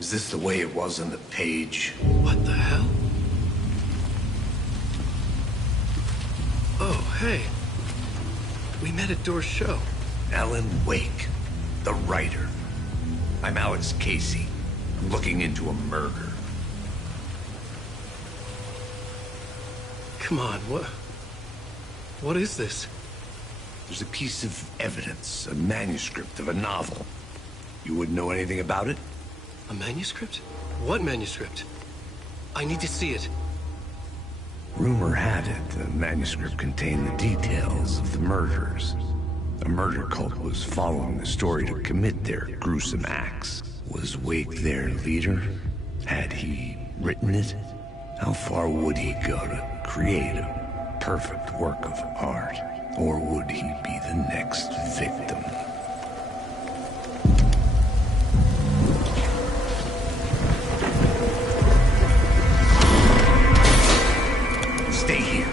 Is this the way it was on the page? What the hell? Oh, hey. We met at Door's show. Alan Wake, the writer. I'm Alex Casey. I'm looking into a murder. Come on, what is this? There's a piece of evidence, a manuscript of a novel. You wouldn't know anything about it? A manuscript? What manuscript? I need to see it. Rumor had it the manuscript contained the details of the murders. A murder cult was following the story to commit their gruesome acts. Was Wake their leader? Had he written it? How far would he go to create a perfect work of art? Or would he be the next victim? Stay here.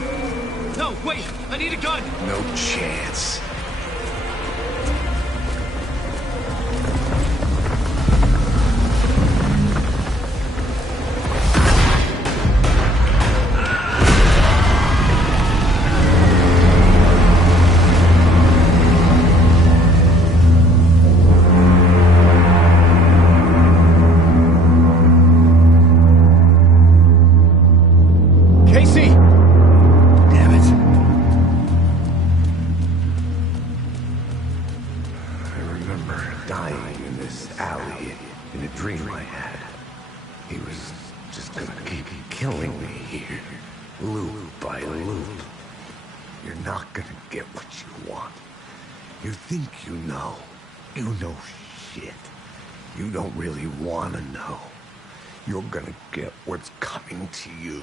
No, wait! I need a gun! No chance. You're gonna get what's coming to you.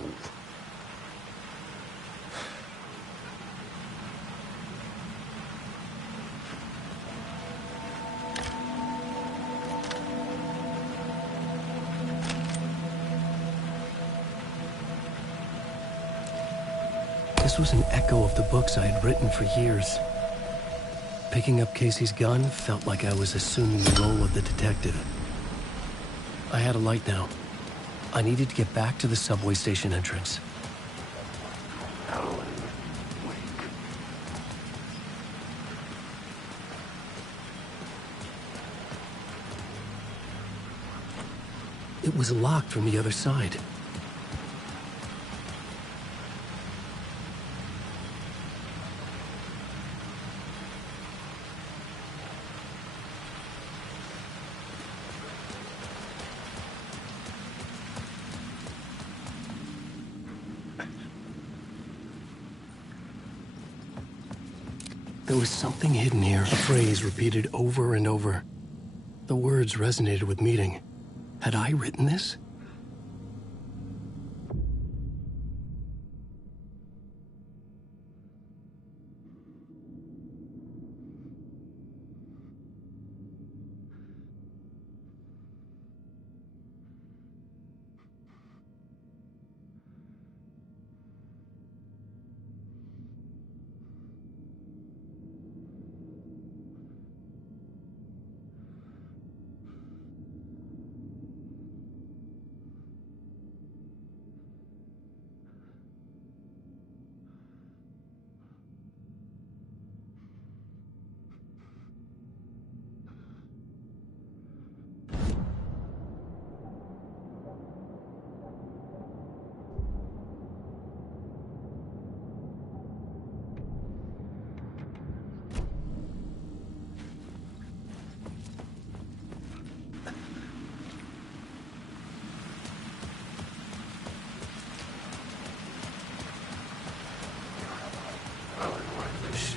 This was an echo of the books I had written for years. Picking up Casey's gun felt like I was assuming the role of the detective. I had a light now. I needed to get back to the subway station entrance. It was locked from the other side. There was something hidden here, a phrase repeated over and over. The words resonated with meaning. Had I written this?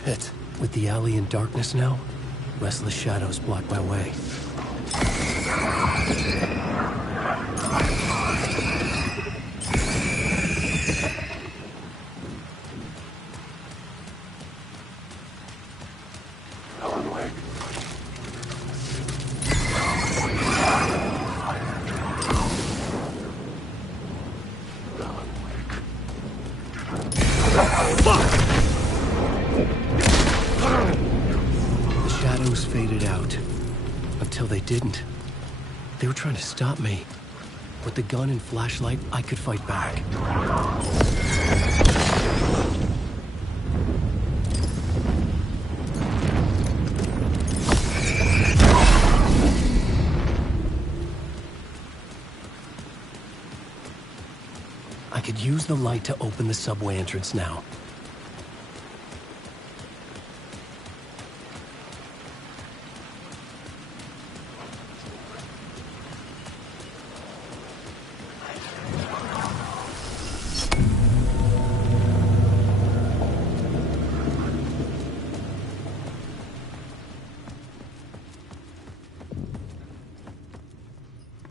Shit. With the alley in darkness now, restless shadows block my way. The shadows faded out. Until they didn't. They were trying to stop me. With the gun and flashlight, I could fight back. I could use the light to open the subway entrance now.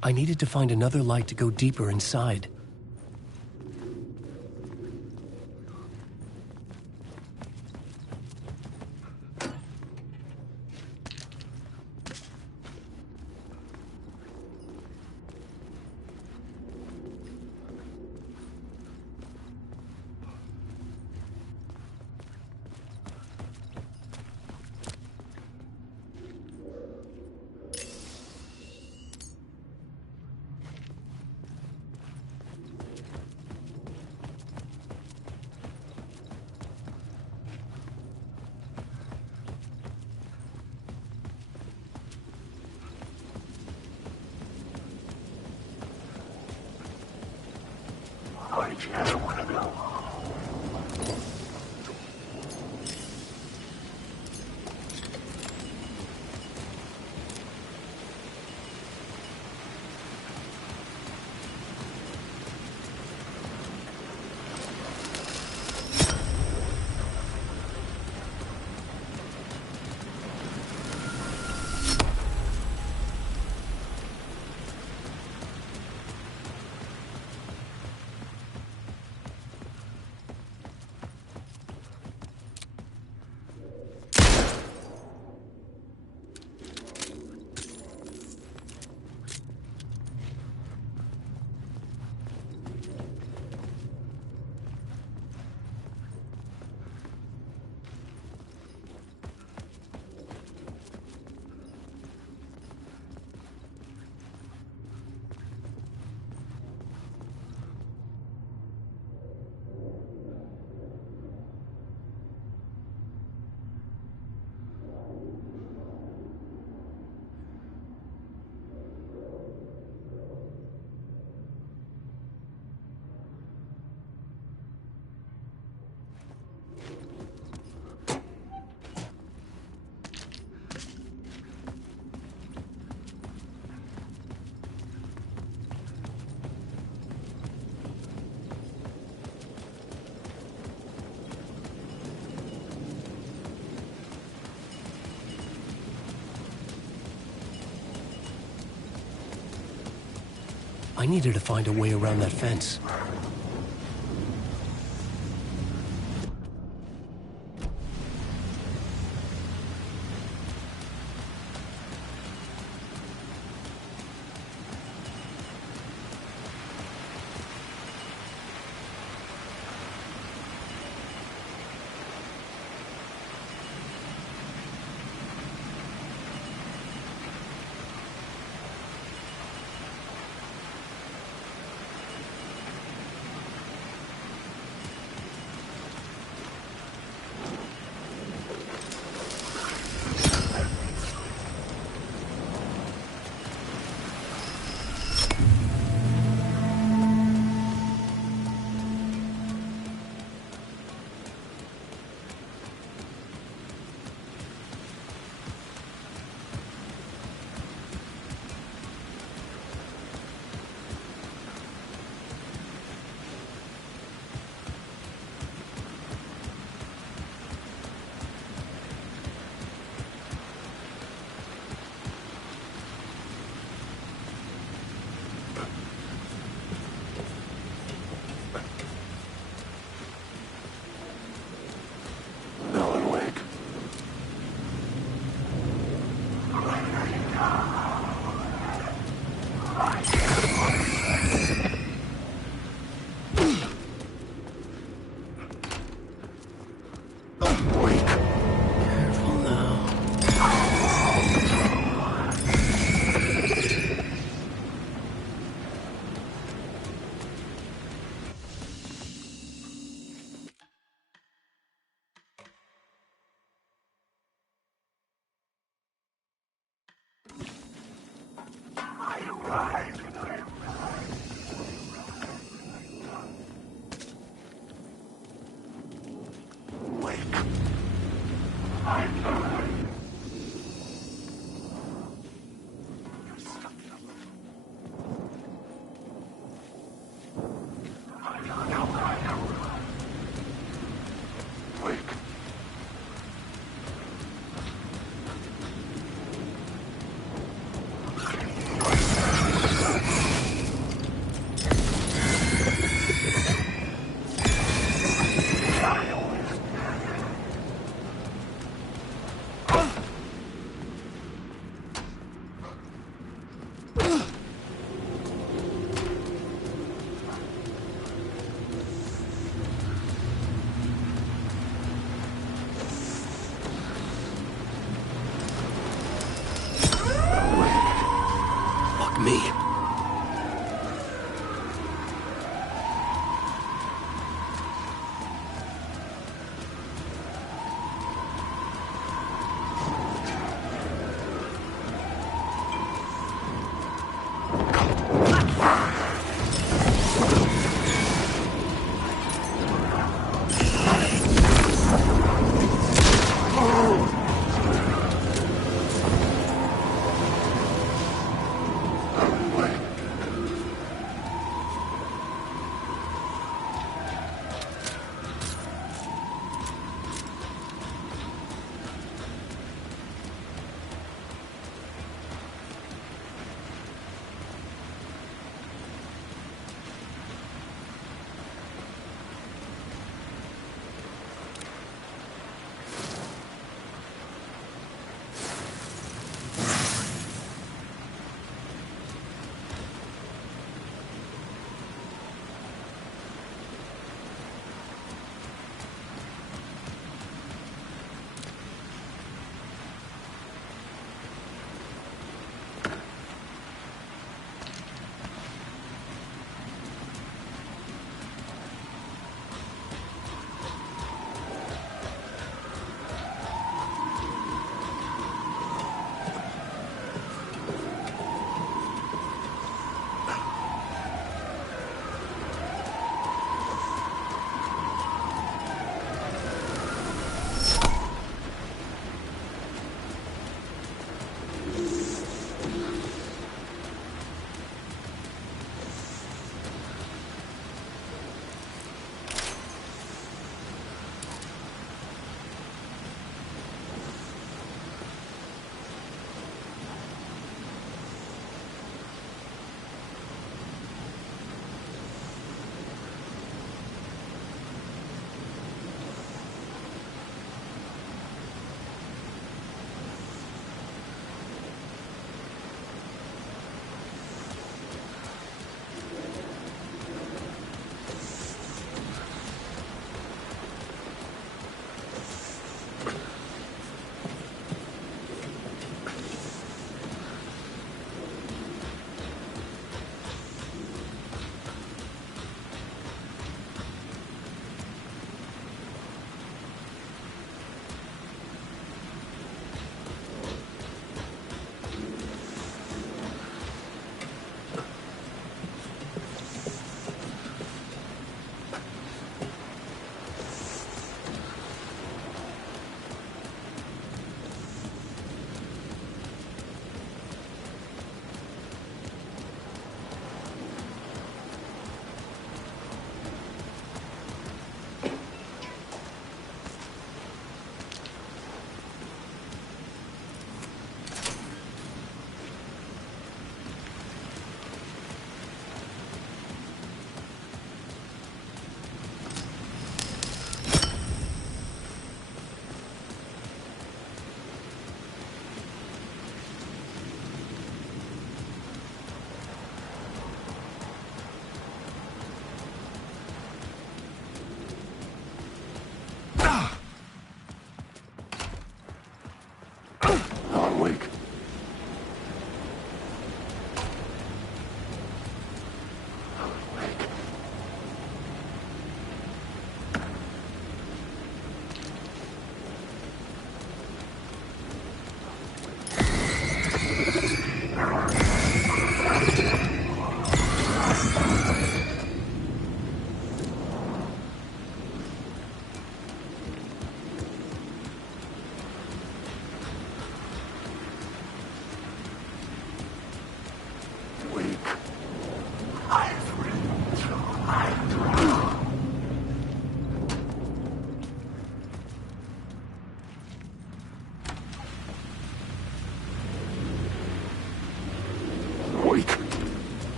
I needed to find another light to go deeper inside. Why did you ever want to go? I needed to find a way around that fence.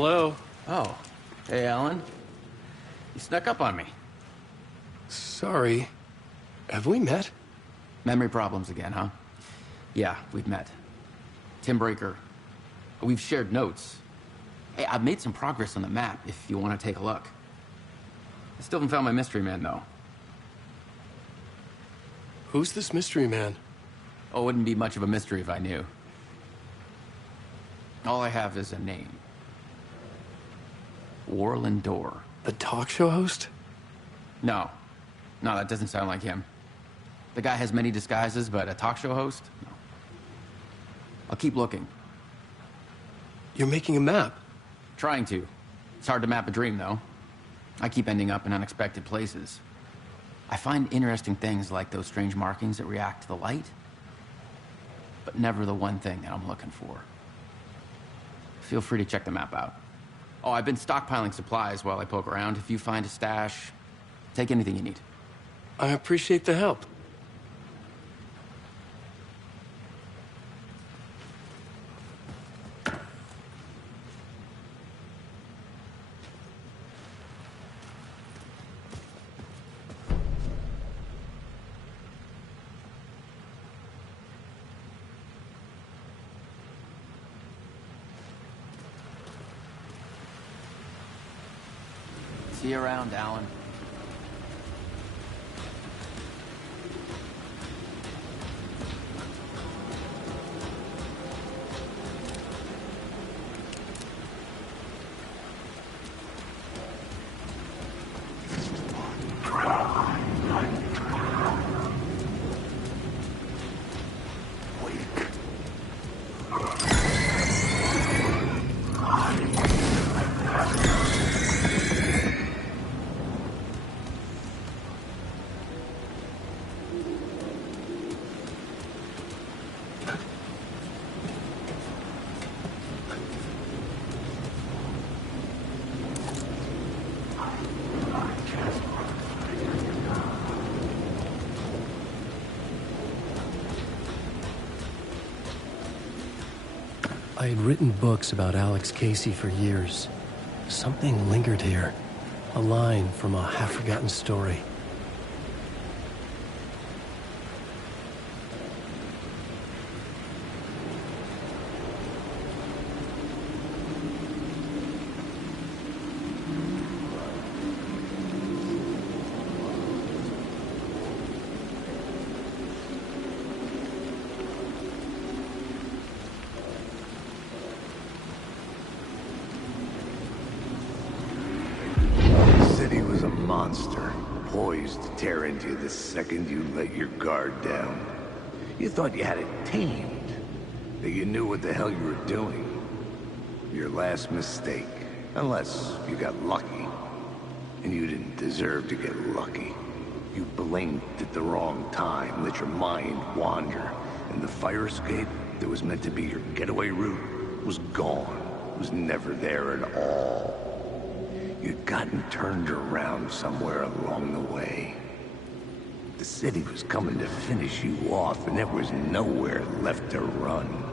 Hello? Oh. Hey, Alan. You snuck up on me. Sorry. Have we met? Memory problems again, huh? Yeah, we've met. Tim Breaker. We've shared notes. Hey, I've made some progress on the map if you want to take a look. I still haven't found my mystery man, though. Who's this mystery man? Oh, it wouldn't be much of a mystery if I knew. All I have is a name. Warland Dorr. The talk show host? No. No, that doesn't sound like him. The guy has many disguises, but a talk show host? No. I'll keep looking. You're making a map? Trying to. It's hard to map a dream, though. I keep ending up in unexpected places. I find interesting things like those strange markings that react to the light, but never the one thing that I'm looking for. Feel free to check the map out. Oh, I've been stockpiling supplies while I poke around. If you find a stash, take anything you need. I appreciate the help. See you around, Alan. I had written books about Alex Casey for years. Something lingered here. A line from a half-forgotten story. Monster, poised to tear into you the second you let your guard down. You thought you had it tamed, that you knew what the hell you were doing. Your last mistake, unless you got lucky. And you didn't deserve to get lucky. You blinked at the wrong time, let your mind wander, and the fire escape that was meant to be your getaway route was gone, was never there at all. You'd gotten turned around somewhere along the way. The city was coming to finish you off, and there was nowhere left to run.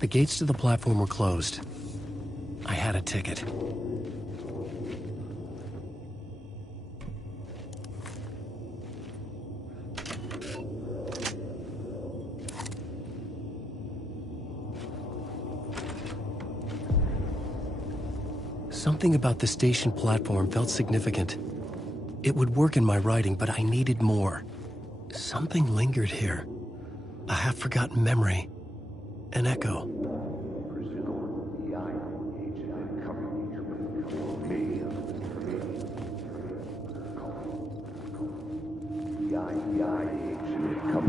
The gates to the platform were closed. I had a ticket. Something about the station platform felt significant. It would work in my writing, but I needed more. Something lingered here. A half-forgotten memory. An echo.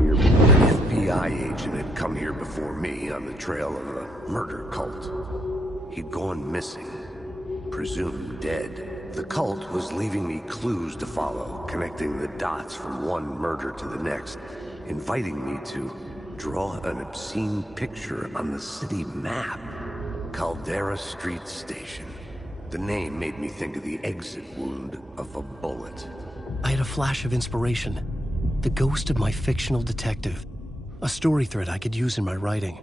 An FBI agent had come here before me on the trail of a murder cult. He'd gone missing, presumed dead. The cult was leaving me clues to follow, connecting the dots from one murder to the next, inviting me to draw an obscene picture on the city map. Caldera Street Station. The name made me think of the exit wound of a bullet. I had a flash of inspiration. The ghost of my fictional detective. A story thread I could use in my writing.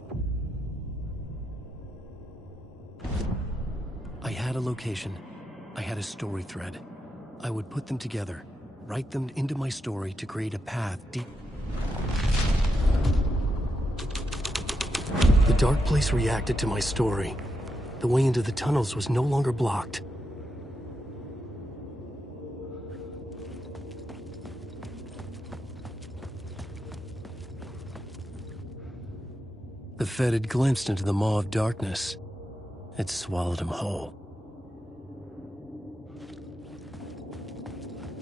I had a location. I had a story thread. I would put them together, write them into my story to create a path deep. The dark place reacted to my story. The way into the tunnels was no longer blocked. The Fed had glimpsed into the maw of darkness. It swallowed him whole.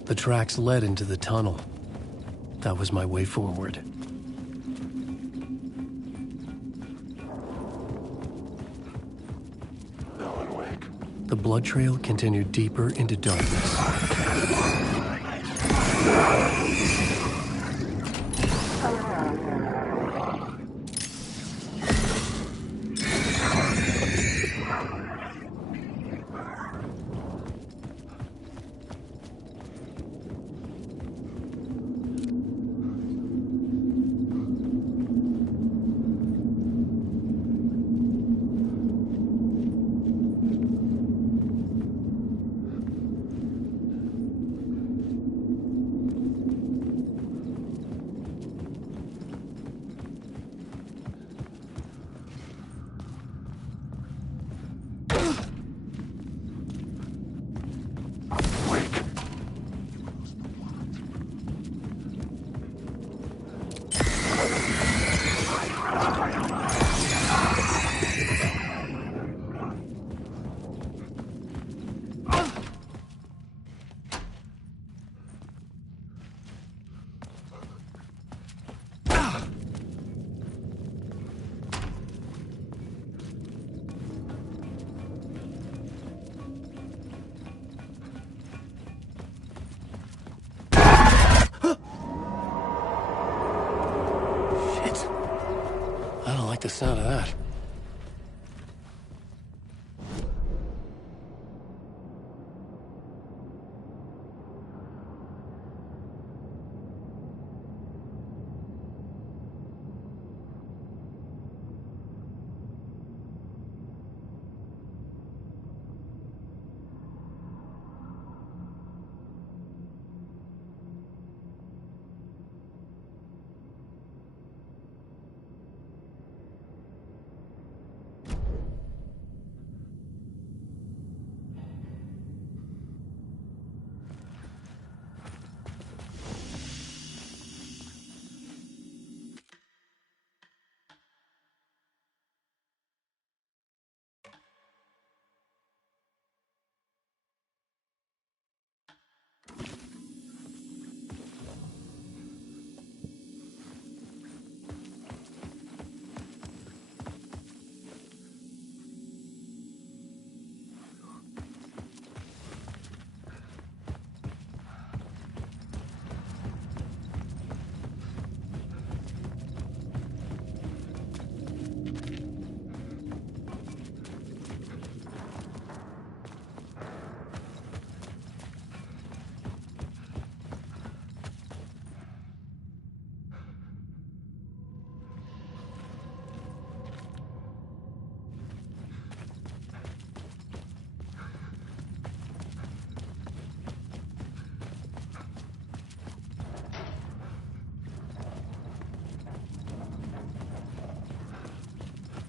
The tracks led into the tunnel. That was my way forward. Alanwake. The blood trail continued deeper into darkness. I don't like the sound of that.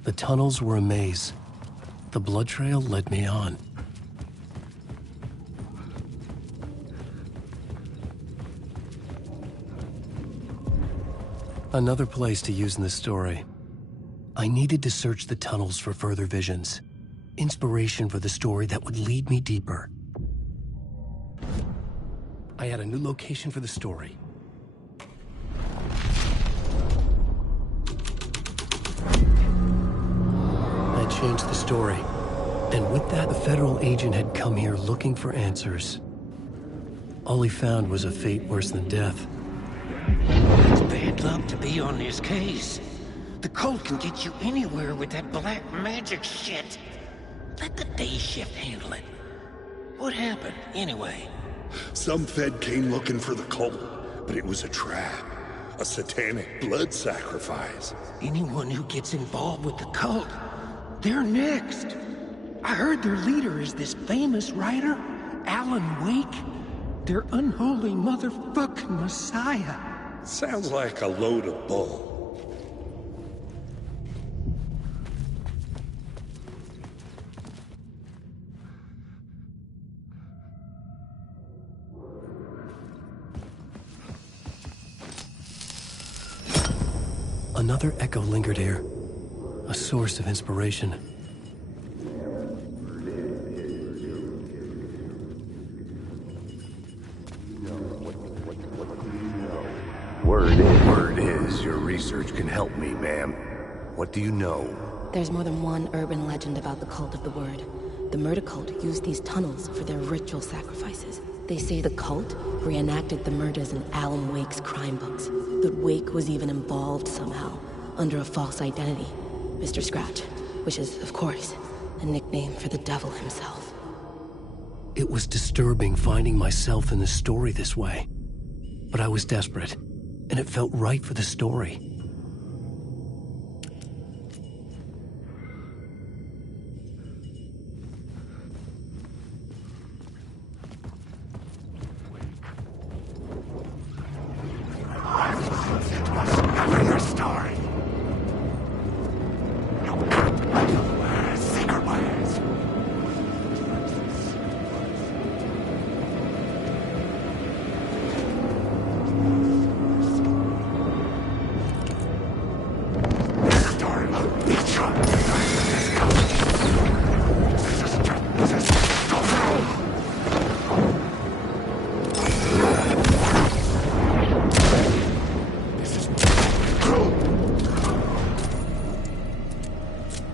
The tunnels were a maze. The blood trail led me on. Another place to use in the story. I needed to search the tunnels for further visions. Inspiration for the story that would lead me deeper. I had a new location for the story. I changed the story. And with that, the federal agent had come here looking for answers. All he found was a fate worse than death. It's bad luck to be on this case. The cult can get you anywhere with that black magic shit. Let the day shift handle it. What happened, anyway? Some Fed came looking for the cult, but it was a trap. A satanic blood sacrifice. Anyone who gets involved with the cult, they're next. I heard their leader is this famous writer, Alan Wake. Their unholy motherfucking messiah. Sounds like a load of bull. Another echo lingered here, a source of inspiration. Word is your research can help me, ma'am. What do you know? There's more than one urban legend about the Cult of the Word. The murder cult used these tunnels for their ritual sacrifices. They say the cult reenacted the murders in Alan Wake's crime books. That Wake was even involved somehow, under a false identity. Mr. Scratch, which is, of course, a nickname for the devil himself. It was disturbing finding myself in the story this way. But I was desperate, and it felt right for the story.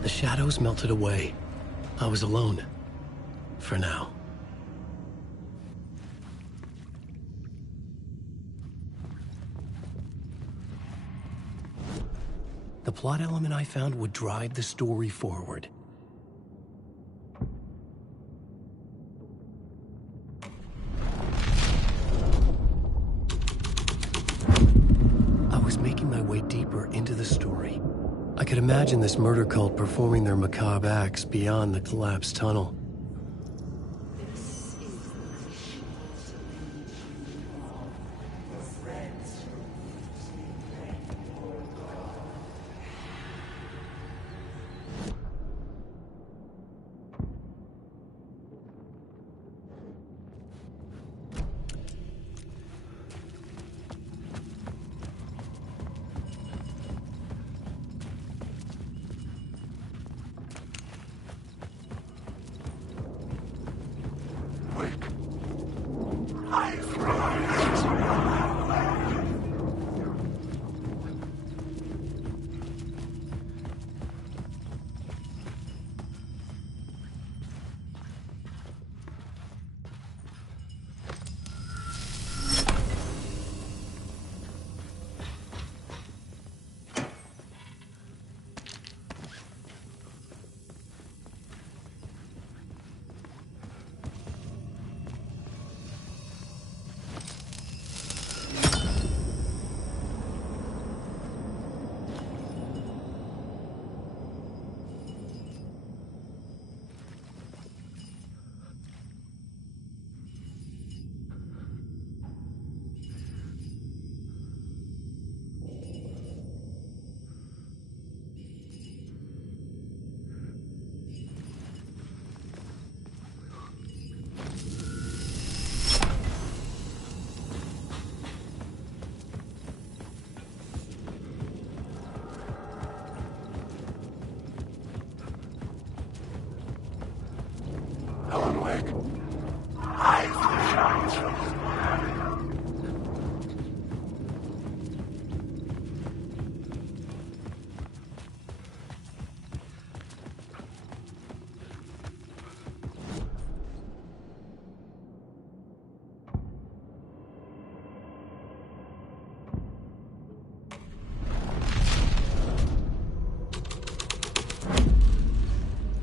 The shadows melted away. I was alone. For now. The plot element I found would drive the story forward. I was making my way deeper into the story. I could imagine this murder cult performing their macabre acts beyond the collapsed tunnel. alanwake. I've the shines of the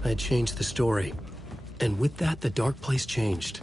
I had changed the story. And with that, the dark place changed.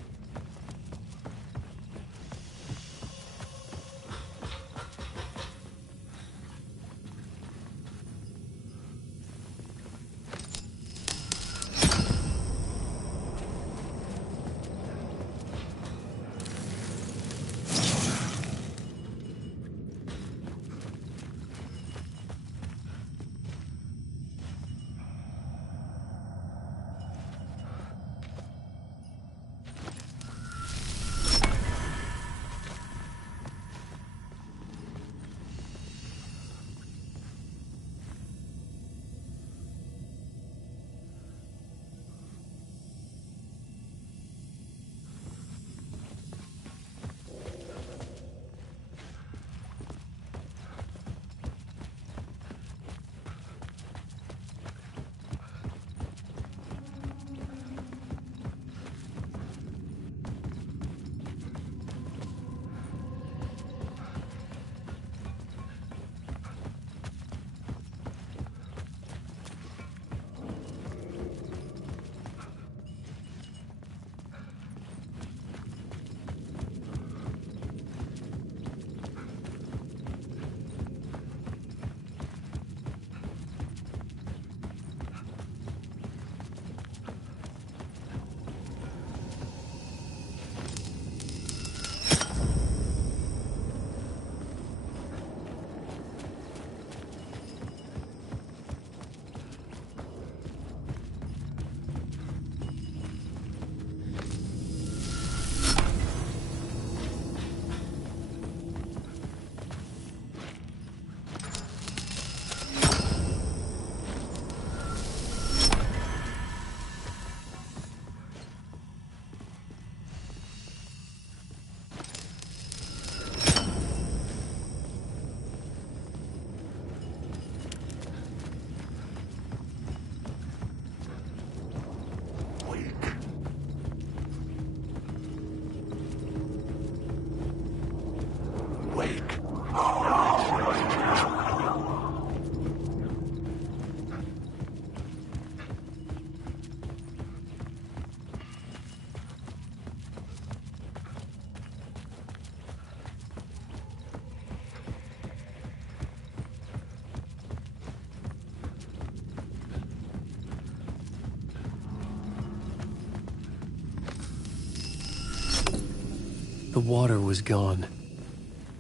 The water was gone.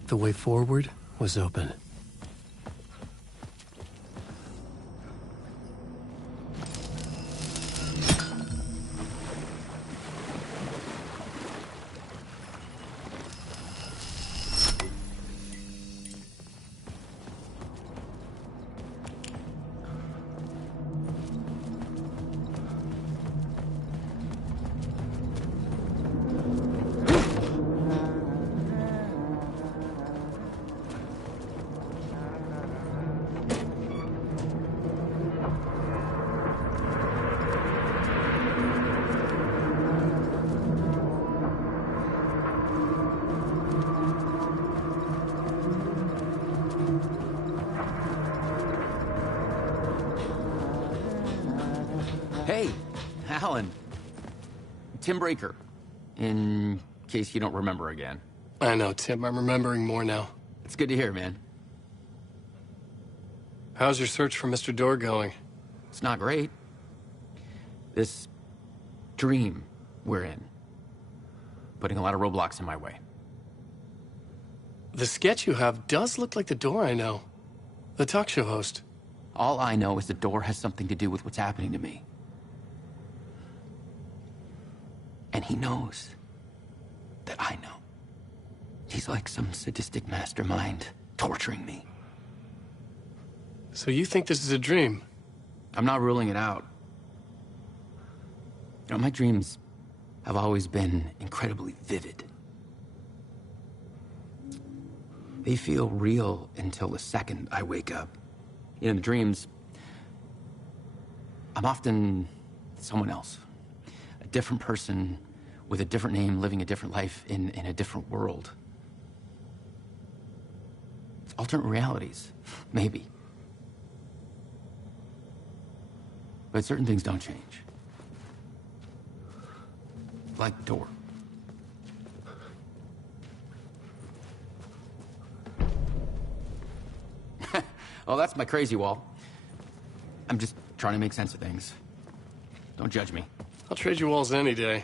The way forward was open. Hey, Alan. Tim Breaker, in case you don't remember again. I know, Tim. I'm remembering more now. It's good to hear, man. How's your search for Mr. Door going? It's not great. This dream we're in, putting a lot of roadblocks in my way. The sketch you have does look like the Door I know. The talk show host. All I know is the Door has something to do with what's happening to me. And he knows that I know. He's like some sadistic mastermind torturing me. So you think this is a dream? I'm not ruling it out. You know, my dreams have always been incredibly vivid. They feel real until the second I wake up. In the dreams, I'm often someone else. A different person with a different name, living a different life in a different world. Alternate realities, maybe. But certain things don't change. Like the door. Oh, that's my crazy wall. I'm just trying to make sense of things. Don't judge me. I'll trade you walls any day.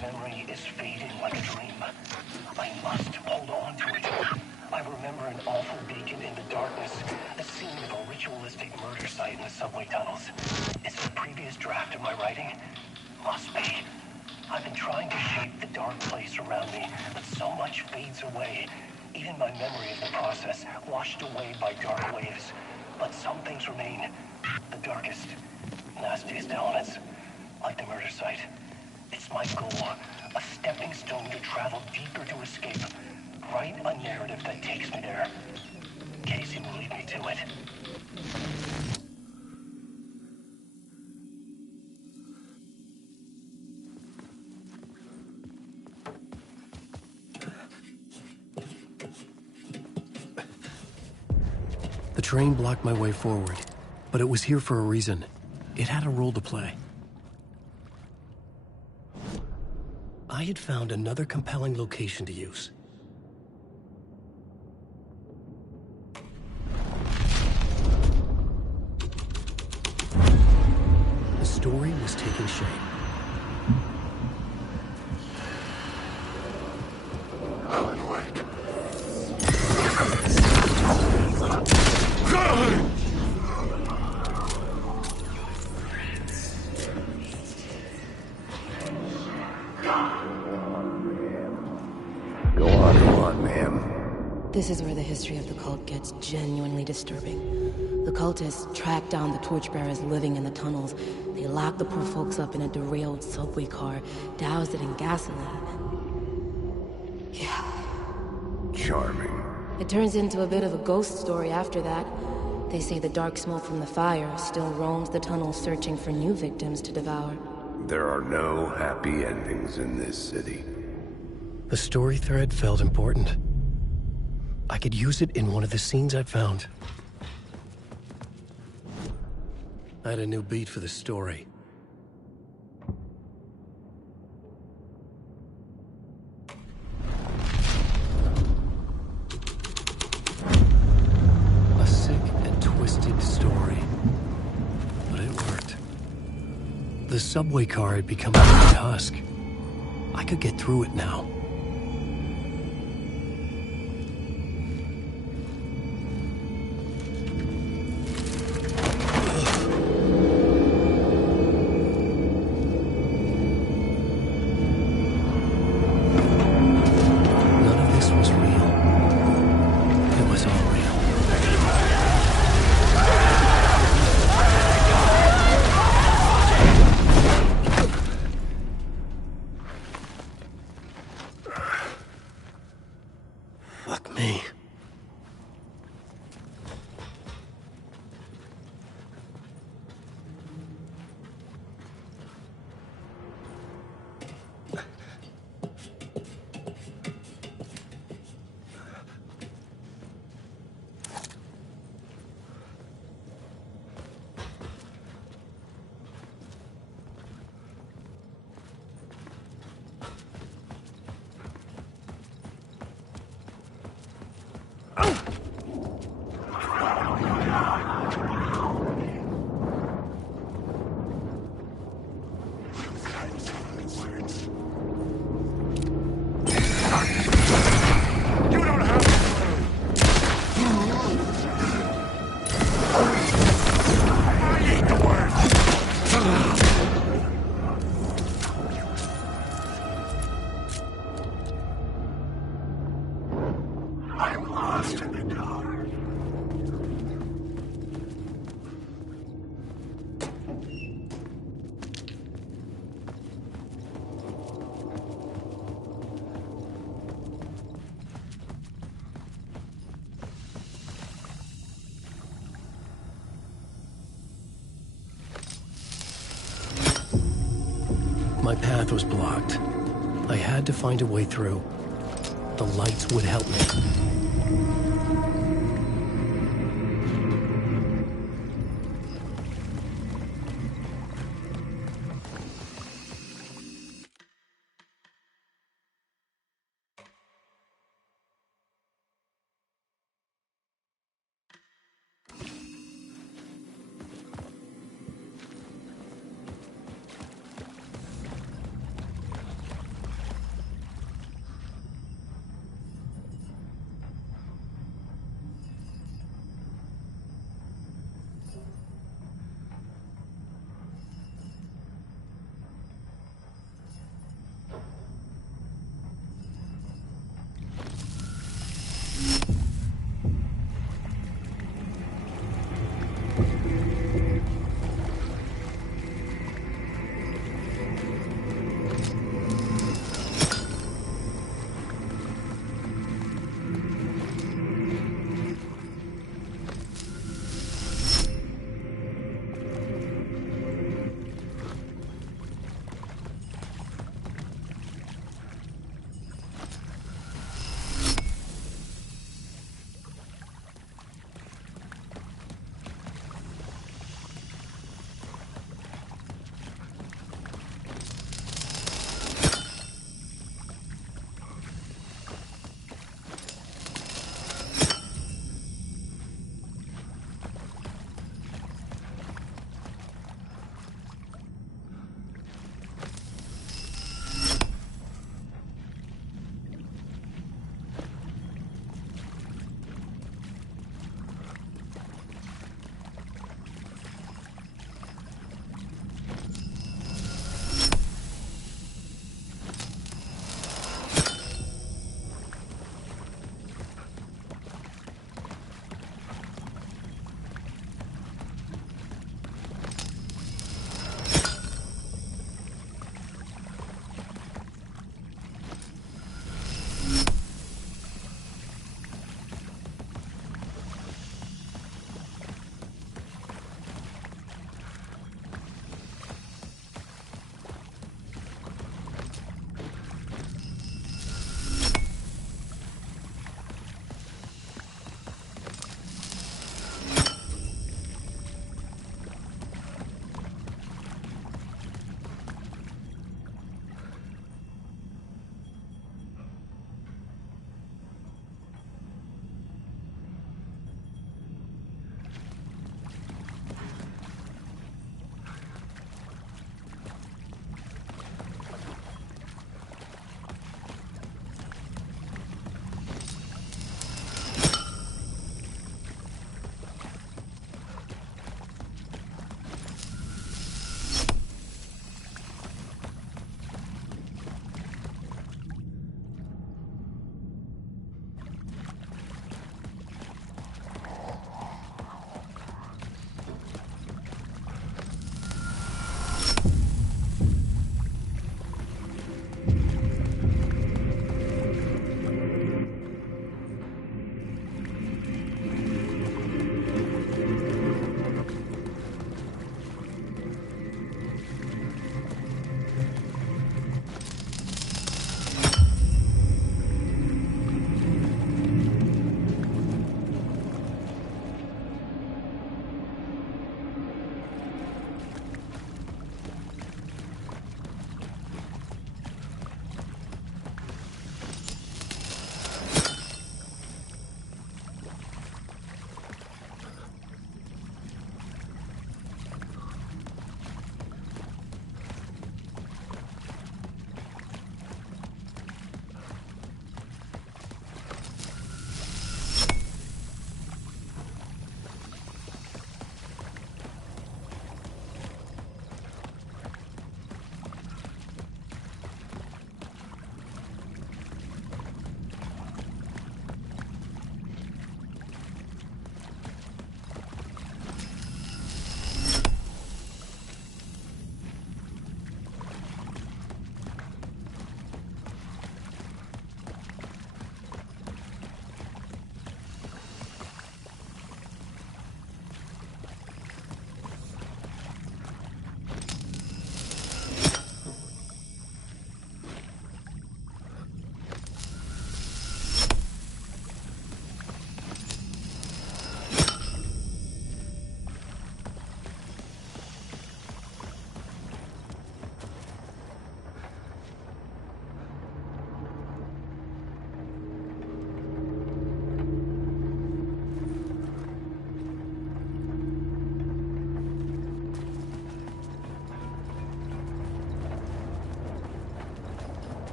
Memory is fading like a dream. I must hold on to it. I remember an awful beacon in the darkness, the scene of a ritualistic murder site in the subway tunnels. Is it a previous draft of my writing? Must be. I've been trying to shape the dark place around me, but so much fades away. Even my memory of the process, washed away by dark waves. But some things remain. The darkest, nastiest elements, like the murder site. It's my goal, a stepping stone to travel deeper to escape. Write a narrative that takes me there. Casey will lead me to it. The train blocked my way forward, but it was here for a reason. It had a role to play. I had found another compelling location to use. The story was taking shape. Alanwake. Go on, ma'am. This is where the history of the cult gets genuinely disturbing. The cultists tracked down the torchbearers living in the tunnels. They locked the poor folks up in a derailed subway car, doused it in gasoline. Yeah. Charming. It turns into a bit of a ghost story after that. They say the dark smoke from the fire still roams the tunnels searching for new victims to devour. There are no happy endings in this city. The story thread felt important. I could use it in one of the scenes I'd found. I had a new beat for the story. A sick and twisted story. But it worked. The subway car had become a husk. I could get through it now. lost in the dark. My path was blocked. I had to find a way through. The lights would help me.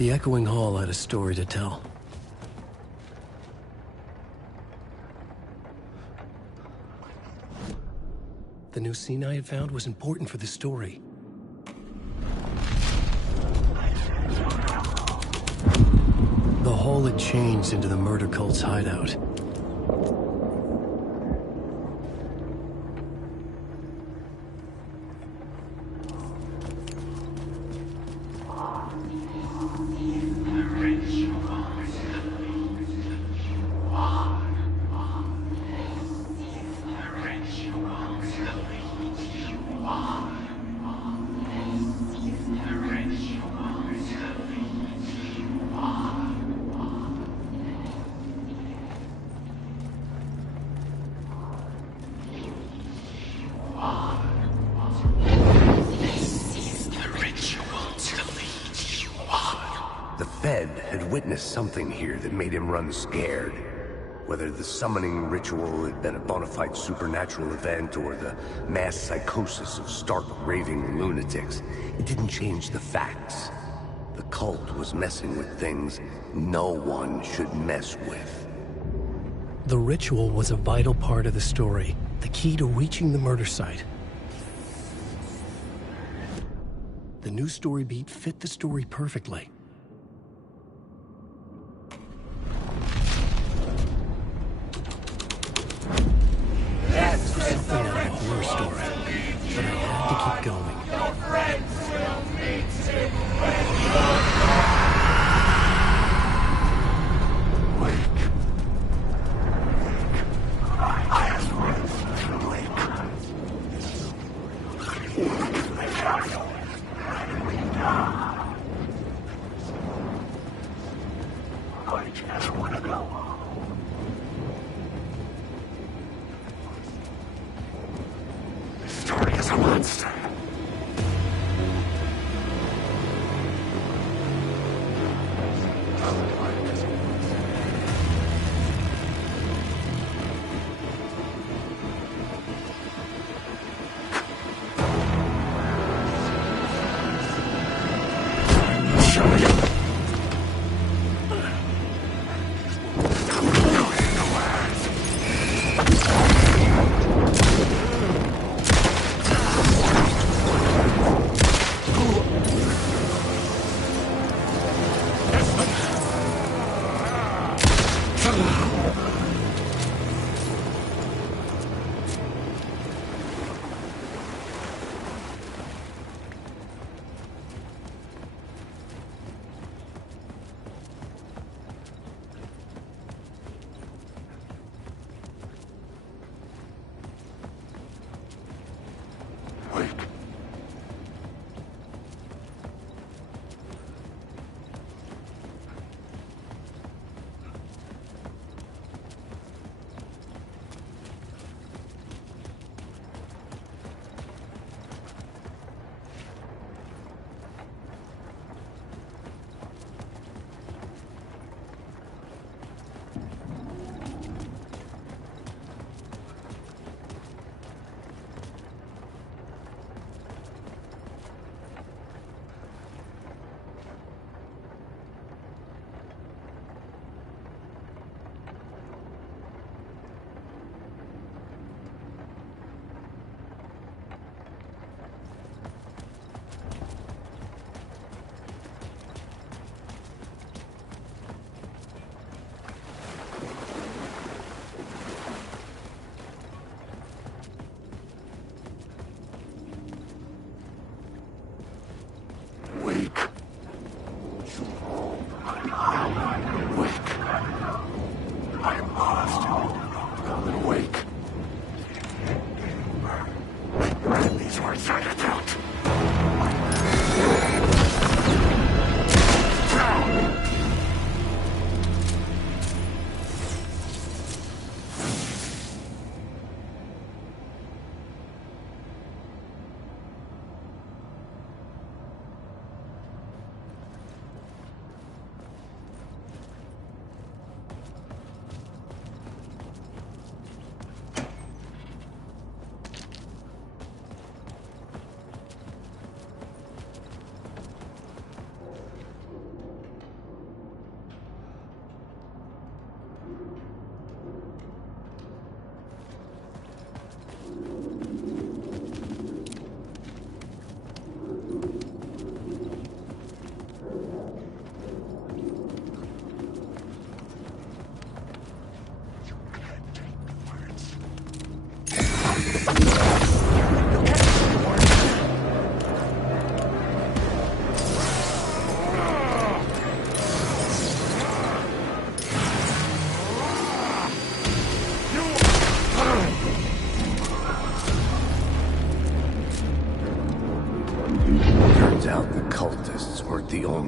The echoing hall had a story to tell. The new scene I had found was important for the story. The hall had changed into the murder cult's hideout. Something here that made him run scared. Whether the summoning ritual had been a bona fide supernatural event or the mass psychosis of stark raving lunatics, it didn't change the facts. The cult was messing with things no one should mess with. The ritual was a vital part of the story, the key to reaching the murder site. The new story beat fit the story perfectly. Something out of a horror story, but I had to keep going. Your friends will meet him Wake. I have run to wake. Wake the shadow, and we die. Why did you never want to go? Story is a monster.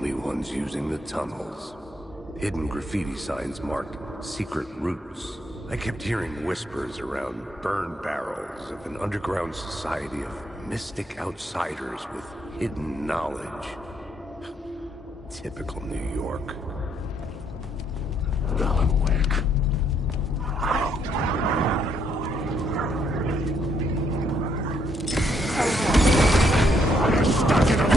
only ones using the tunnels. Hidden graffiti signs marked secret routes. I kept hearing whispers around burn barrels of an underground society of mystic outsiders with hidden knowledge. Typical New York. Alanwake. You're stuck in a...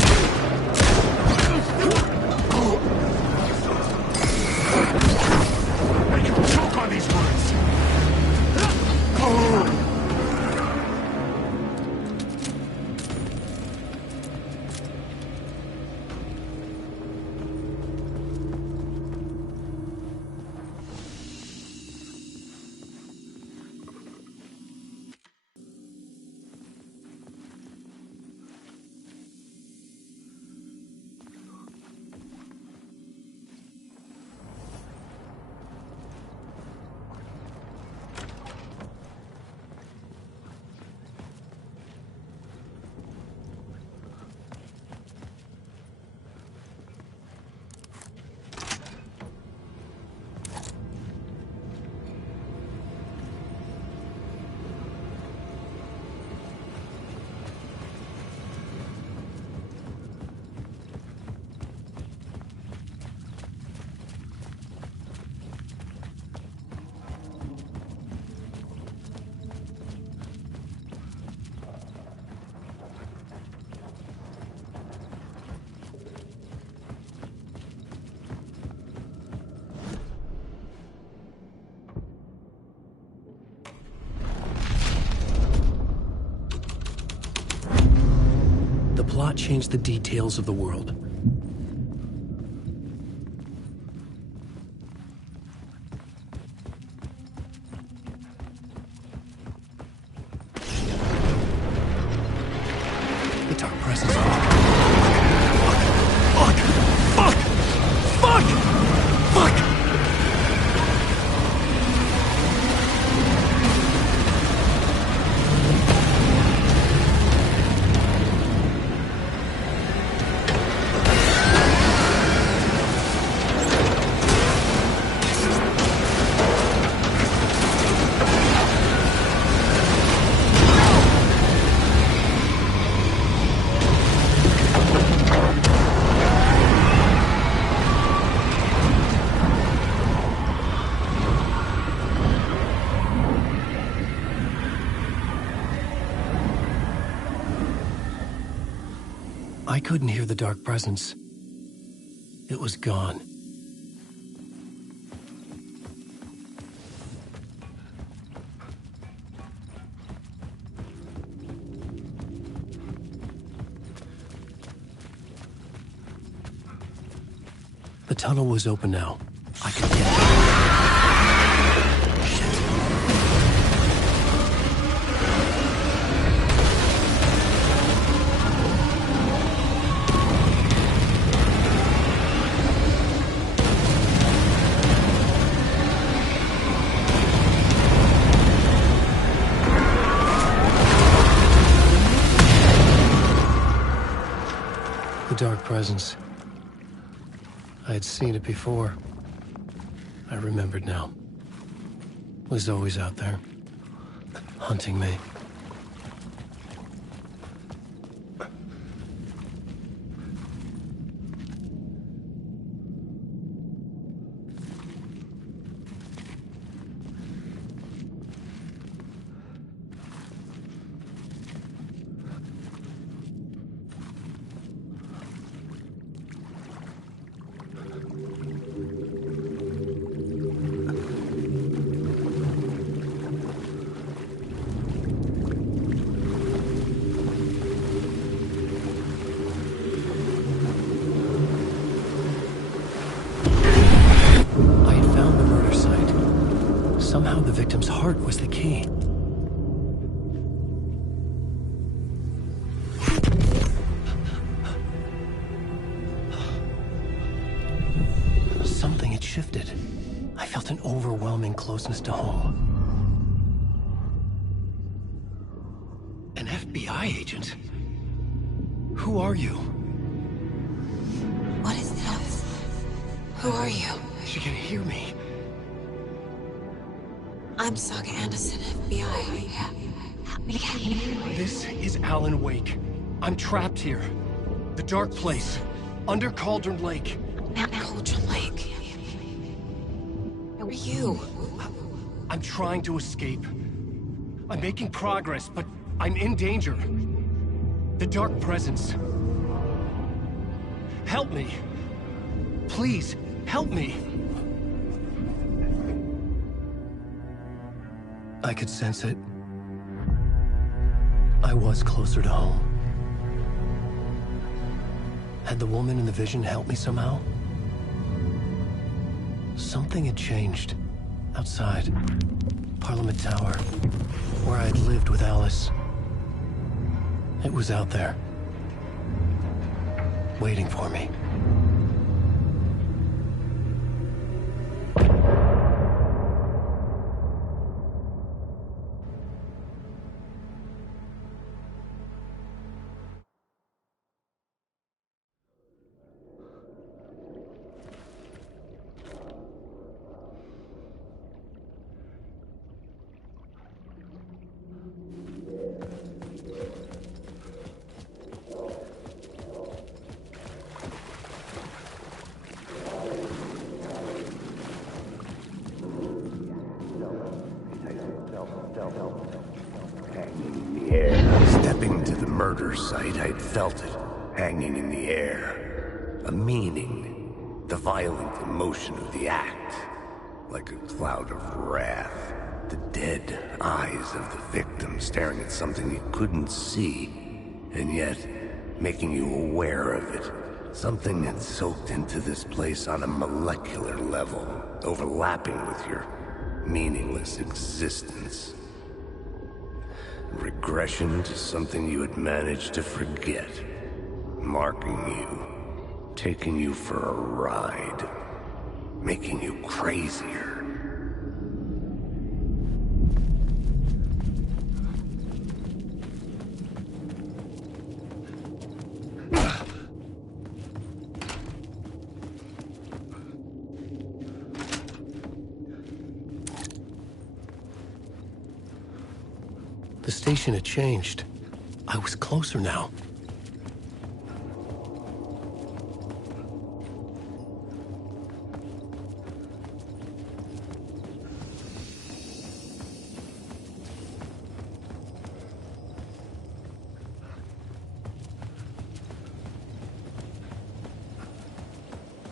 Make him choke on these words! The plot changed the details of the world. The dark presence. Fuck! I couldn't hear the dark presence. It was gone. The tunnel was open now. I could get it. The dark presence. I had seen it before. I remembered now. It was always out there, hunting me. Somehow the victim's heart was the key. Something had shifted. I felt an overwhelming closeness to home. An FBI agent? Who are you? What is this? Who are you? She can hear me. I'm Saga Anderson, FBI. This is Alan Wake. I'm trapped here. The dark place. Under Cauldron Lake. Cauldron Lake. Who are you? I'm trying to escape. I'm making progress, but I'm in danger. The dark presence. Help me. Please, help me. I could sense it. I was closer to home. Had the woman in the vision helped me somehow? Something had changed. Outside. Parliament Tower. Where I had lived with Alice. It was out there. Waiting for me. Stepping to the murder site, I'd felt it, hanging in the air. A meaning, the violent emotion of the act. Like a cloud of wrath. The dead eyes of the victim staring at something you couldn't see, and yet making you aware of it. Something had soaked into this place on a molecular level, overlapping with your meaningless existence. Regression to something you had managed to forget. Marking you. Taking you for a ride. Making you crazier. The station had changed. I was closer now.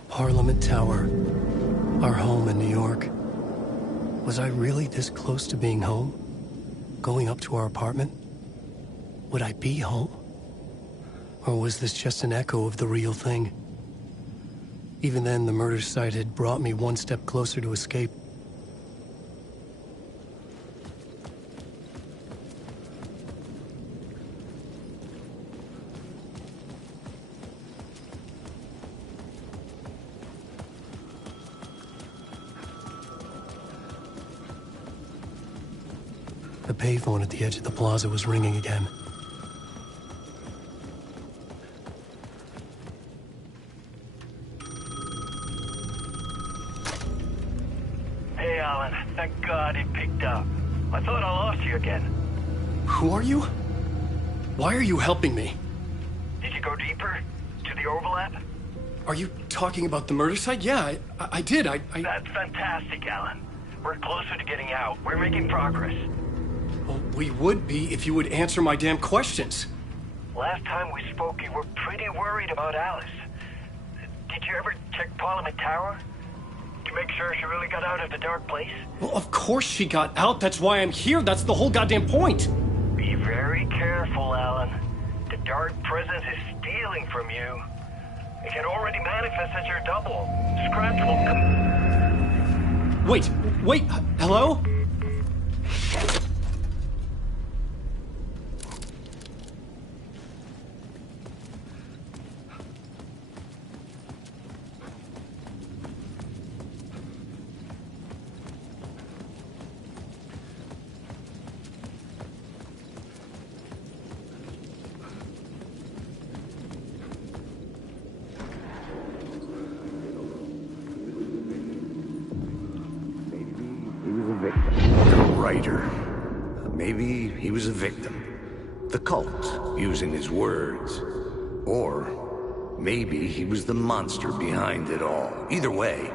Parliament Tower. Our home in New York. Was I really this close to being home? Going up to our apartment? Would I be home? Or was this just an echo of the real thing? Even then, the murder site had brought me one step closer to escape. The payphone at the edge of the plaza was ringing again. Hey, Alan. Thank God it picked up. I thought I lost you again. Who are you? Why are you helping me? Did you go deeper? To the overlap? Are you talking about the murder site? Yeah, I did. That's fantastic, Alan. We're closer to getting out. We're making progress. Well, we would be if you would answer my damn questions. Last time we spoke, you were pretty worried about Alice. Did you ever check Parliament Tower? To make sure she really got out of the dark place? Well, of course she got out. That's why I'm here. That's the whole goddamn point. Be very careful, Alan. The dark presence is stealing from you. It can already manifest as your double. Scratch will come... Wait, hello? fighter. Maybe he was a victim. The cult, using his words. Or maybe he was the monster behind it all. Either way,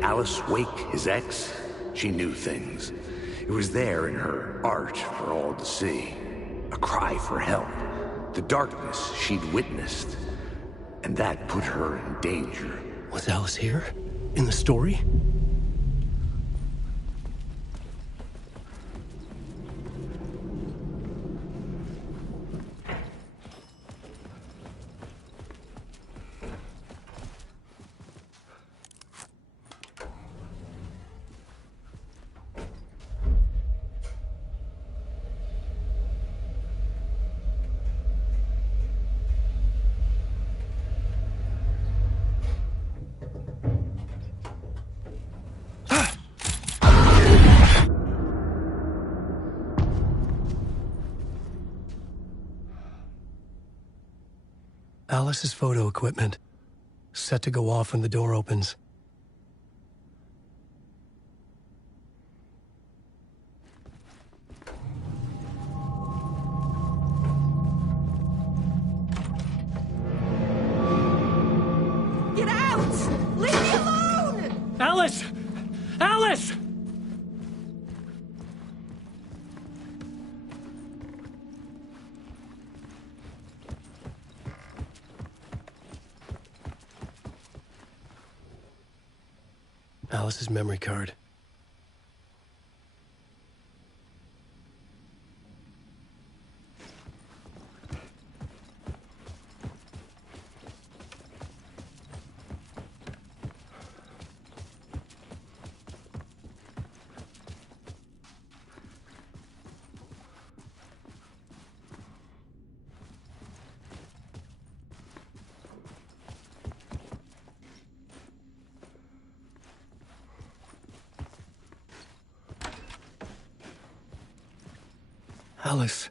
Alice Wake, his ex, she knew things. It was there in her art for all to see. A cry for help. The darkness she'd witnessed. And that put her in danger. Was Alice here? In the story? Alice's photo equipment, set to go off when the door opens. Get out! Leave me alone! Alice! Alice! Alice's memory card. Alice.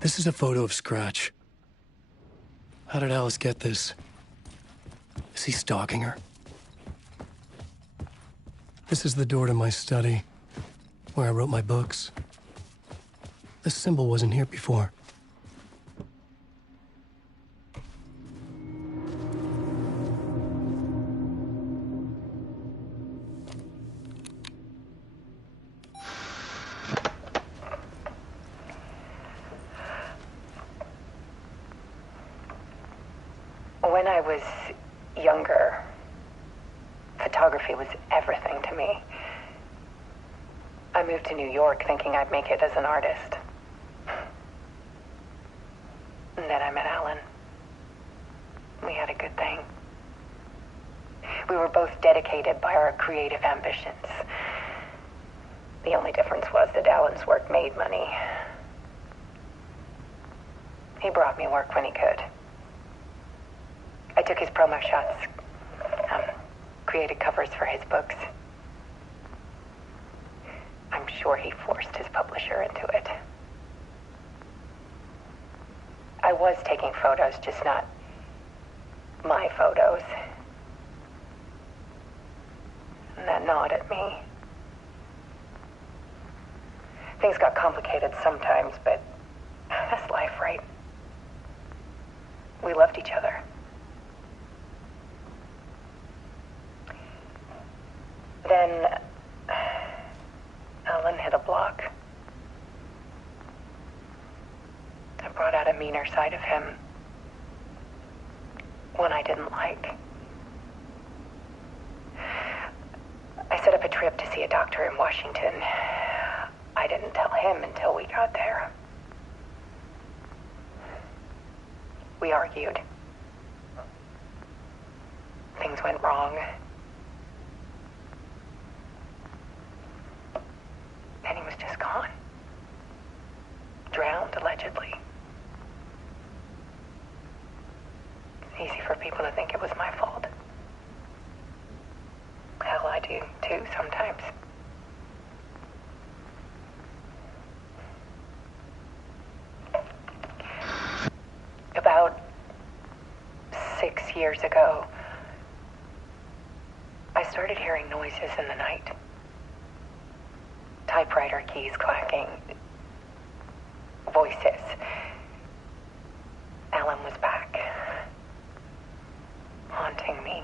This is a photo of Scratch. How did Alice get this? Is he stalking her? This is the door to my study, where I wrote my books. This symbol wasn't here before. When I was younger, photography was everything to me. I moved to New York thinking I'd make it as an artist. And then I met Alan. We had a good thing. We were both dedicated by our creative ambitions. The only difference was that Alan's work made money. He brought me work when he could. I took his promo shots, created covers for his books. I'm sure he forced his publisher into it. I was taking photos, just not my photos. And that gnawed at me. Things got complicated sometimes, but that's life, right? We loved each other. Then Alan hit a block. I brought out a meaner side of him. One I didn't like. I set up a trip to see a doctor in Washington. I didn't tell him until we got there. We argued. Things went wrong. And he was just gone. Drowned, allegedly. It's easy for people to think it was my fault. Hell, I do too sometimes. About 6 years ago, I started hearing noises in the night. Typewriter keys clacking. Voices. Alan was back. Haunting me.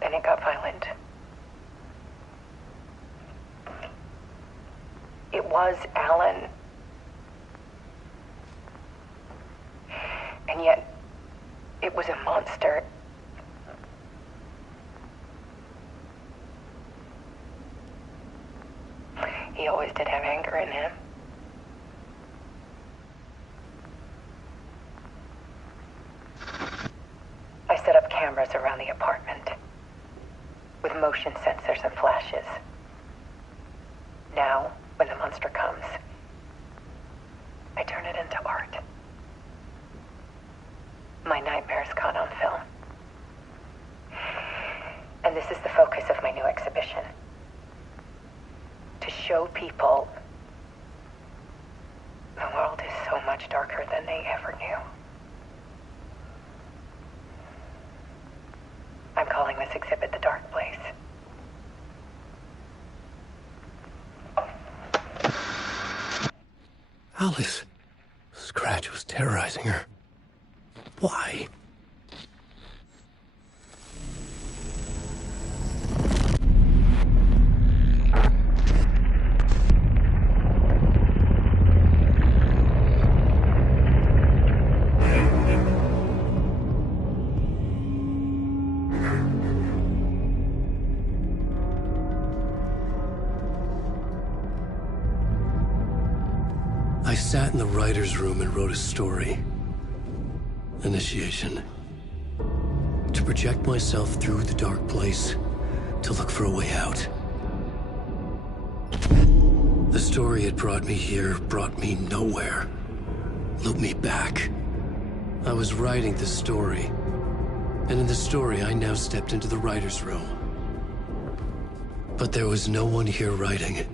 Then it got violent. It was Alan. And yet, it was a monster. He always did have anger in him. I set up cameras around the apartment with motion sensors and flashes. Now, when the monster comes, I turn it into art. My nightmares caught on film. And this is the focus of my new exhibition. To show people the world is so much darker than they ever knew. I'm calling this exhibit The Dark Place. Alice. Scratch was terrorizing her. Why? I sat in the writer's room and wrote a story. Initiation. To project myself through the dark place, to look for a way out. The story had brought me here, brought me nowhere. Looped me back. I was writing the story. And in the story, I now stepped into the writer's room. But there was no one here writing it.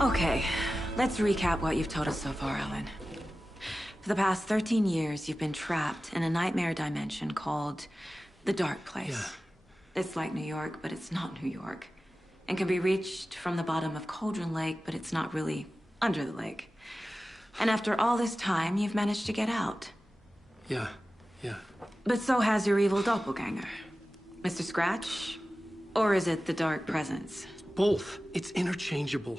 Okay, let's recap what you've told us so far, Alan. For the past 13 years, you've been trapped in a nightmare dimension called the Dark Place. Yeah. It's like New York, but it's not New York. And can be reached from the bottom of Cauldron Lake, but it's not really under the lake. And after all this time, you've managed to get out. Yeah. But so has your evil doppelganger. Mr. Scratch? Or is it the Dark Presence? Both. It's interchangeable.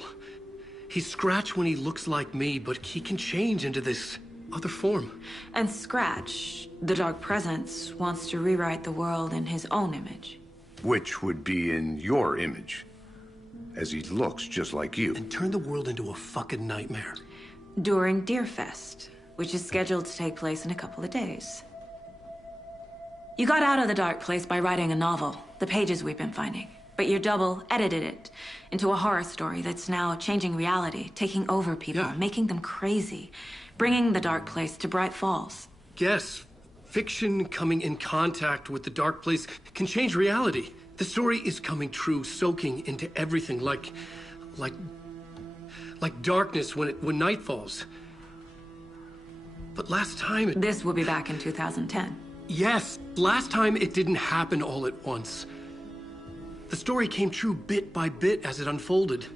He's Scratch when he looks like me, but he can change into this other form. And Scratch, the Dark Presence, wants to rewrite the world in his own image. Which would be in your image, as he looks just like you. And turn the world into a fucking nightmare. During Deerfest, which is scheduled to take place in a couple of days. You got out of the Dark Place by writing a novel, the pages we've been finding. But your double edited it into a horror story that's now changing reality, taking over people, making them crazy, bringing the Dark Place to Bright Falls. Yes, fiction coming in contact with the Dark Place can change reality. The story is coming true, soaking into everything like darkness when night falls. But last time This will be back in 2010. Yes, last time it didn't happen all at once. The story came true bit by bit as it unfolded.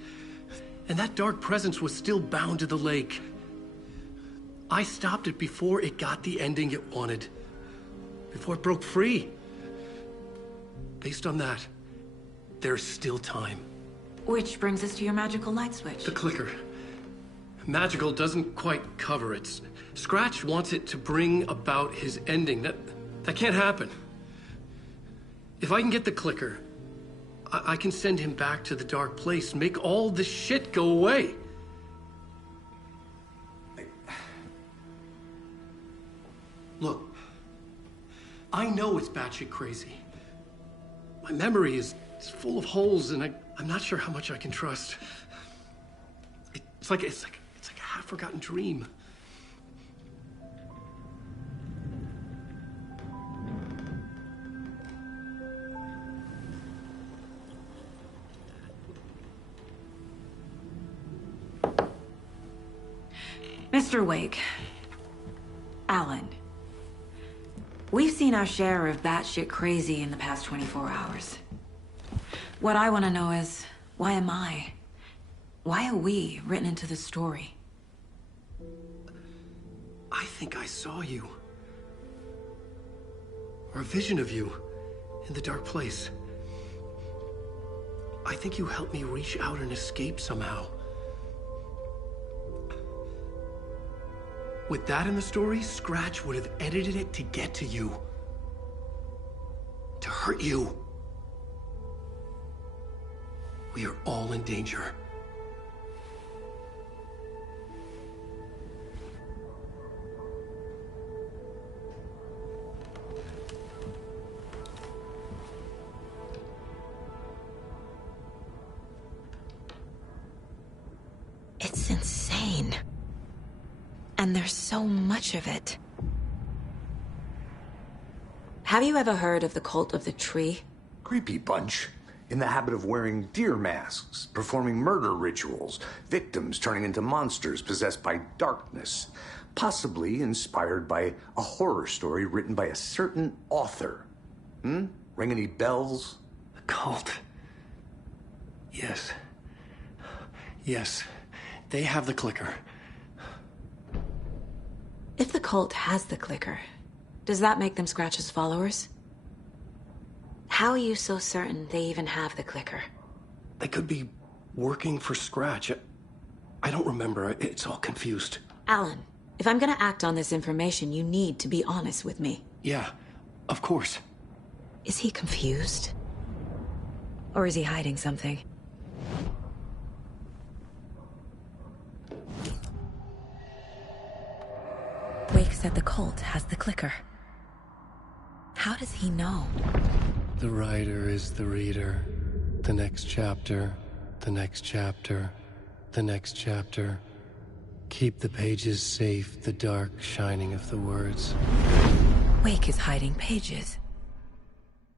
And that dark presence was still bound to the lake. I stopped it before it got the ending it wanted. Before it broke free. Based on that, there's still time. Which brings us to your magical light switch. The clicker. Magical doesn't quite cover it. Scratch wants it to bring about his ending. That can't happen. If I can get the clicker, I can send him back to the dark place, make all this shit go away. Look, I know it's batshit crazy. My memory is full of holes, and I'm not sure how much I can trust. It's like a half-forgotten dream. Mr. Wake. Alan. We've seen our share of batshit crazy in the past 24 hours. What I want to know is, why am I? Why are we written into the story? I think I saw you. Or a vision of you in the dark place. I think you helped me reach out and escape somehow. With that in the story, Scratch would have edited it to get to you. To hurt you. We are all in danger. It's insane. And there's so much of it. Have you ever heard of the cult of the tree? Creepy bunch. In the habit of wearing deer masks, performing murder rituals, victims turning into monsters possessed by darkness, possibly inspired by a horror story written by a certain author. Ring any bells? A cult. Yes. Yes. They have the clicker. If the cult has the clicker, does that make them Scratch's followers? How are you so certain they even have the clicker? They could be working for Scratch. I don't remember. It's all confused. Alan, if I'm gonna act on this information, you need to be honest with me. Yeah, of course. Is he confused? Or is he hiding something? Wake said the cult has the clicker. How does he know? The writer is the reader. The next chapter, the next chapter, the next chapter. Keep the pages safe, the dark shining of the words. Wake is hiding pages.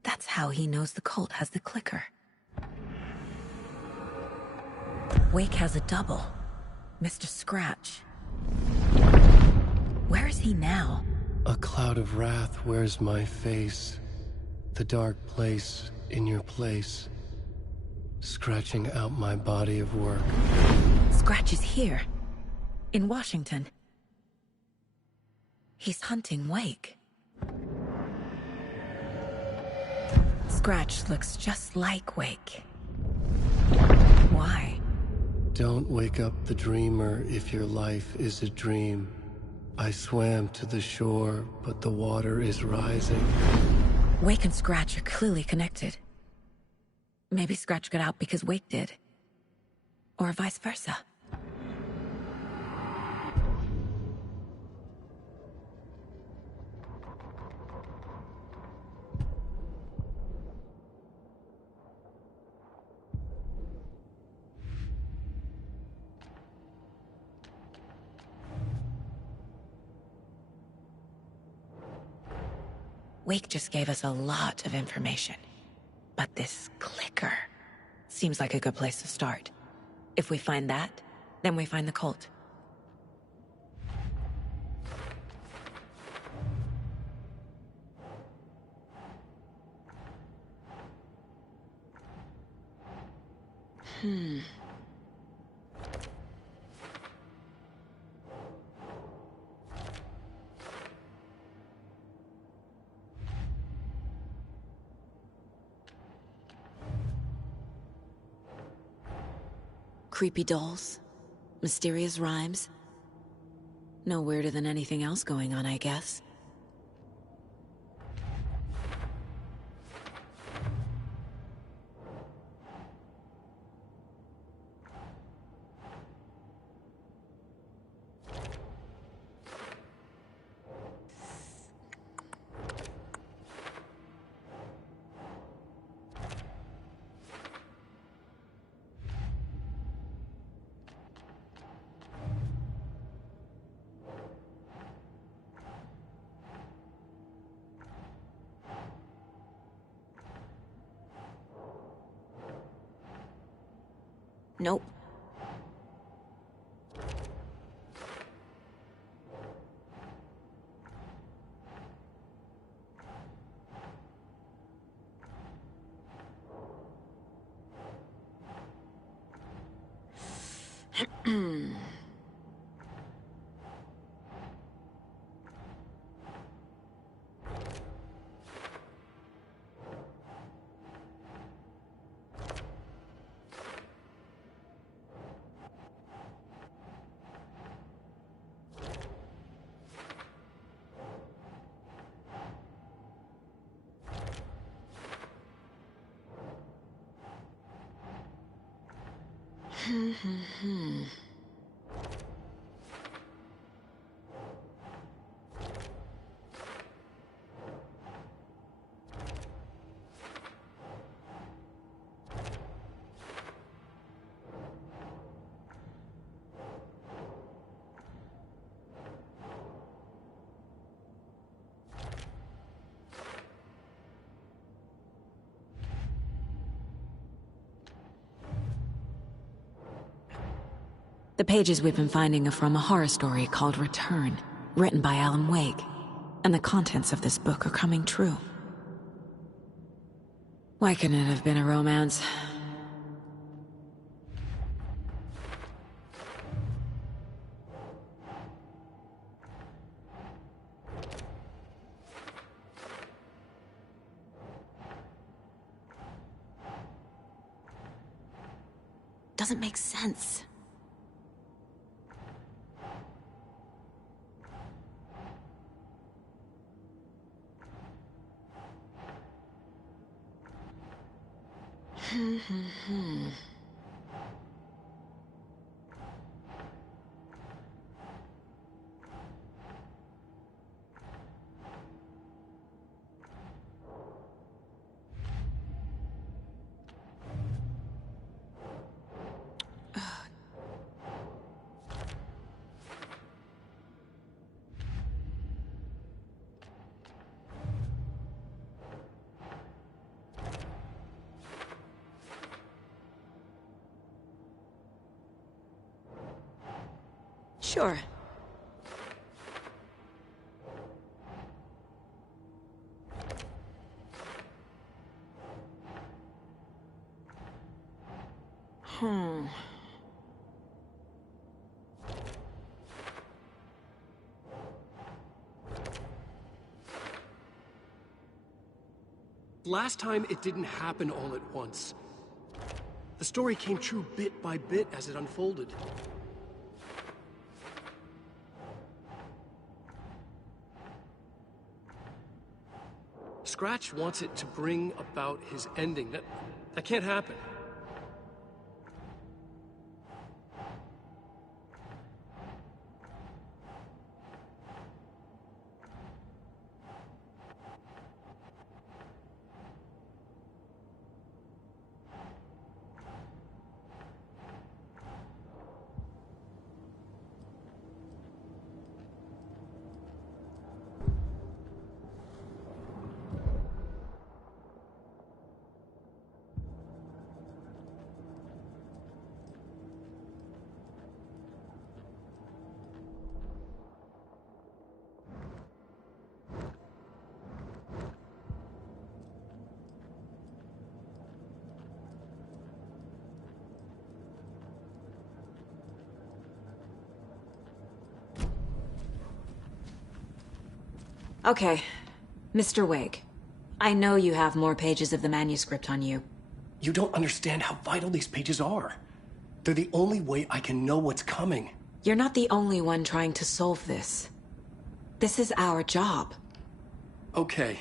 That's how he knows the cult has the clicker. Wake has a double. Mr. Scratch. Where is he now? A cloud of wrath wears my face. The dark place in your place. Scratching out my body of work. Scratch is here. In Washington. He's hunting Wake. Scratch looks just like Wake. Why? Don't wake up the dreamer if your life is a dream. I swam to the shore, but the water is rising. Wake and Scratch are clearly connected. Maybe Scratch got out because Wake did. Or vice versa. Wake just gave us a lot of information. But this clicker seems like a good place to start. If we find that, then we find the cult. Creepy dolls, mysterious rhymes. No weirder than anything else going on, I guess. Nope. The pages we've been finding are from a horror story called Return, written by Alan Wake, and the contents of this book are coming true. Why couldn't it have been a romance? Doesn't make sense. Sure. Last time, it didn't happen all at once. The story came true bit by bit as it unfolded. Scratch wants it to bring about his ending. That can't happen. Okay. Mr. Wake, I know you have more pages of the manuscript on you. You don't understand how vital these pages are. They're the only way I can know what's coming. You're not the only one trying to solve this. This is our job. Okay.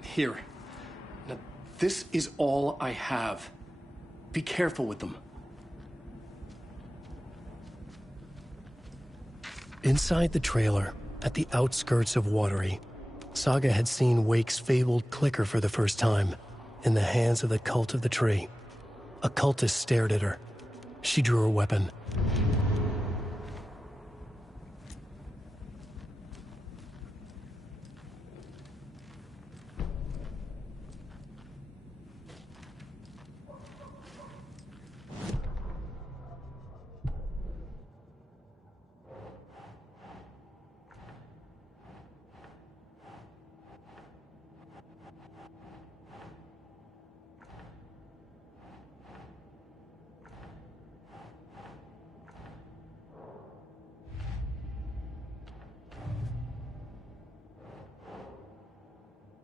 Here. Now, this is all I have. Be careful with them. Inside the trailer, at the outskirts of Watery, Saga had seen Wake's fabled clicker for the first time, in the hands of the Cult of the Tree. A cultist stared at her. She drew her weapon.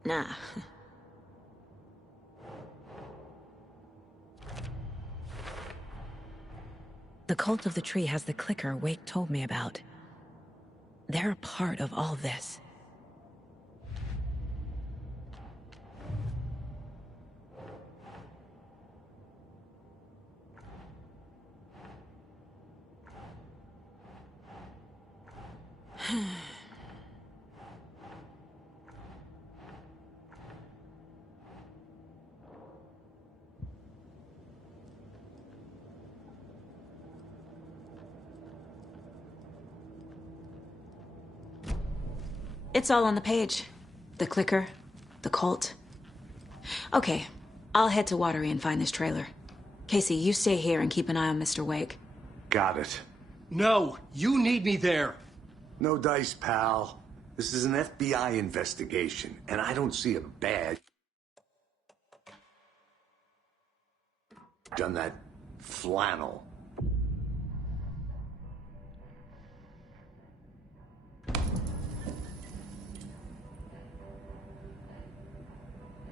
Nah. The Cult of the Tree has the clicker Wake told me about. They're a part of all this. It's all on the page. The clicker, the cult. Okay, I'll head to Watery and find this trailer. Casey, you stay here and keep an eye on Mr. Wake. Got it. No, you need me there. No dice, pal. This is an FBI investigation, and I don't see a badge. Done that flannel.